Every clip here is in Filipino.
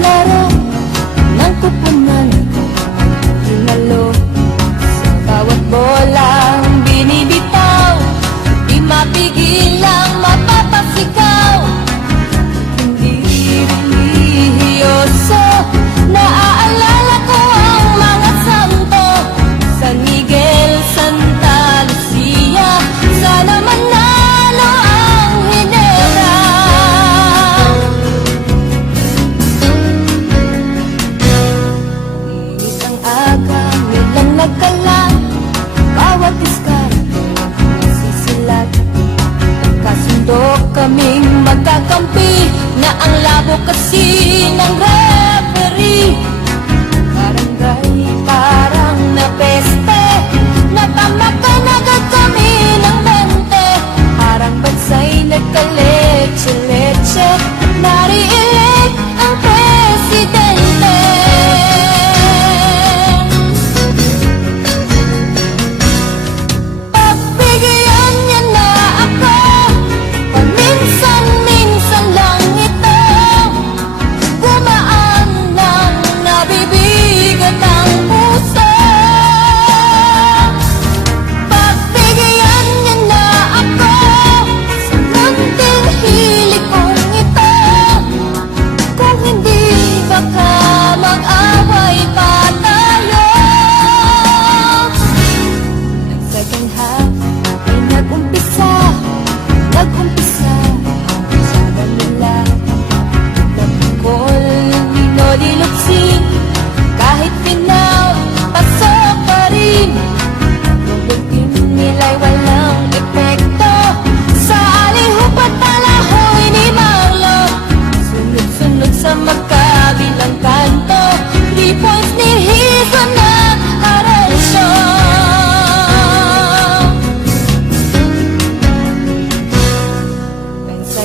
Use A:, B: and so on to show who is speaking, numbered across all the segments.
A: ang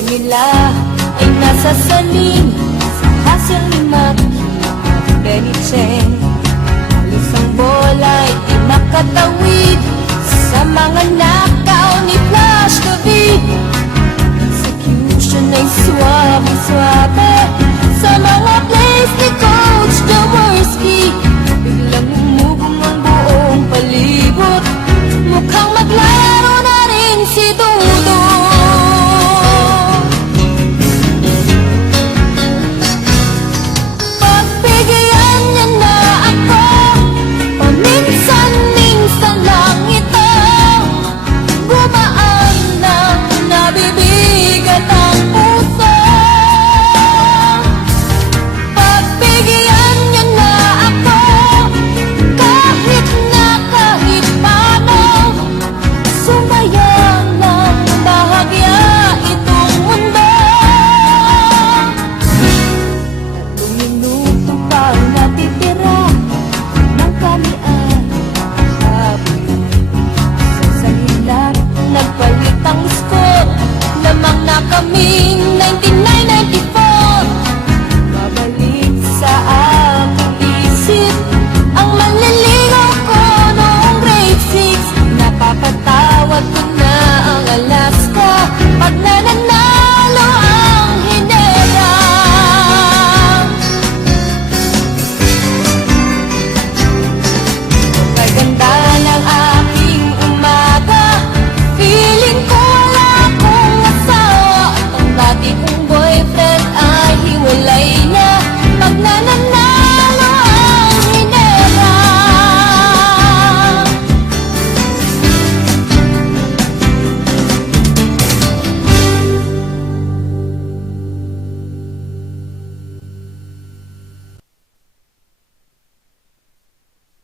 A: nila ay nasa sanin sa hasil ni Maki Benichen Alis ang bola ay makatawid sa mga nakaw ni Flash David. Execution ay suwabe-suwabe sa mga plays ni Coach Jaworski.